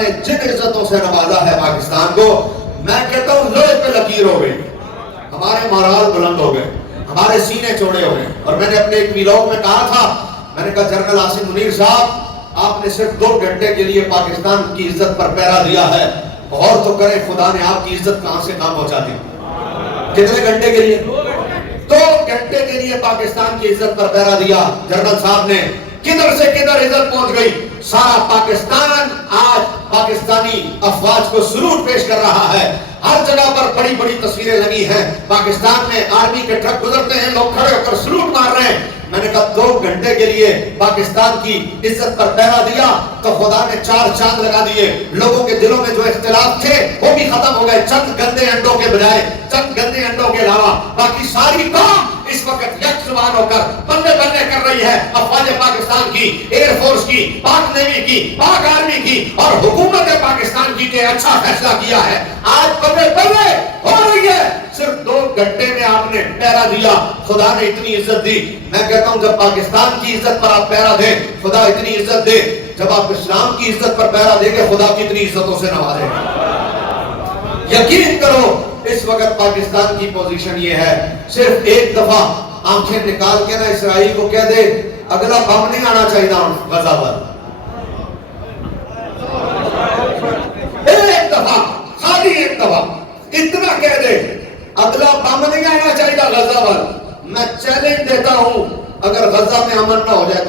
نے جن عزتوں سے نوازا ہے پاکستان کو، میں کہتا ہوں لوہے پہ لکیر ہو گئی، ہمارے مورال بلند ہو گئے، ہمارے سینے چوڑے ہو گئے. اور میں نے اپنے ایک ویلاگ میں کہا تھا، میں نے کہا جنرل عاصم منیر صاحب آپ نے صرف 2 گھنٹے کے لیے پاکستان کی عزت پر پہرا دیا ہے، اور تو کرے خدا نے آپ کی عزت کہاں سے کہاں پہنچا دی. کتنے گھنٹے کے لیے؟ 2 گھنٹے کے لیے پاکستان کی عزت پر پہرا دیا جنرل صاحب نے. کدھر سے کدھر عزت پہنچ گئی. سارا پاکستان آج پاکستانی افواج کو سلوٹ پیش کر رہا ہے. ہر جگہ پر بڑی بڑی تصویریں لگی ہیں. پاکستان میں آرمی کے ٹرک گزرتے ہیں، لوگ کھڑے ہو کر سلوٹ مار رہے ہیں. میں نے کہا 2 گھنٹے کے لیے پاکستان کی عزت پر پہرا دیا تو خدا نے 4 چاند لگا دیے. لوگوں کے دلوں میں جو اختلاف تھے وہ بھی ختم ہو گئے. چند گندے انڈوں کے بجائے، چند گندے انڈوں کے علاوہ باقی ساری قوم اس وقت یک زبان ہو کر بندے بندے کر رہی ہے. افواج پاکستان کی، ایئر فورس کی، پاک نیوی کی، پاک آرمی کی اور حکومت پاکستان کی کہ اچھا فیصلہ کیا ہے. آج بندے بندے ہو رہی ہے. صرف 2 گھنٹے میں آپ نے پہرا دیا، خدا نے اتنی عزت دی. میں کہتا ہوں جب پاکستان کی عزت پر آپ پہرا دیں خدا اتنی عزت دے. جب آپ اسلام کی عزت پر پہرا دیں گے خدا کتنی عزتوں سے نوازے. یقین کرو اس وقت پاکستان کی پوزیشن یہ ہے، صرف ایک دفعہ آنکھیں نکال کے نا اسرائیل کو کہہ دے اگلا بم نہیں آنا چاہیے غزہ پر. ایک دفعہ، خالی ایک دفعہ اتنا کہہ دے اگلا بم نہیں آنا چاہیے غزہ پر. میں چیلنج دیتا ہوں اگر غزہ میں امن نہ ہو جائے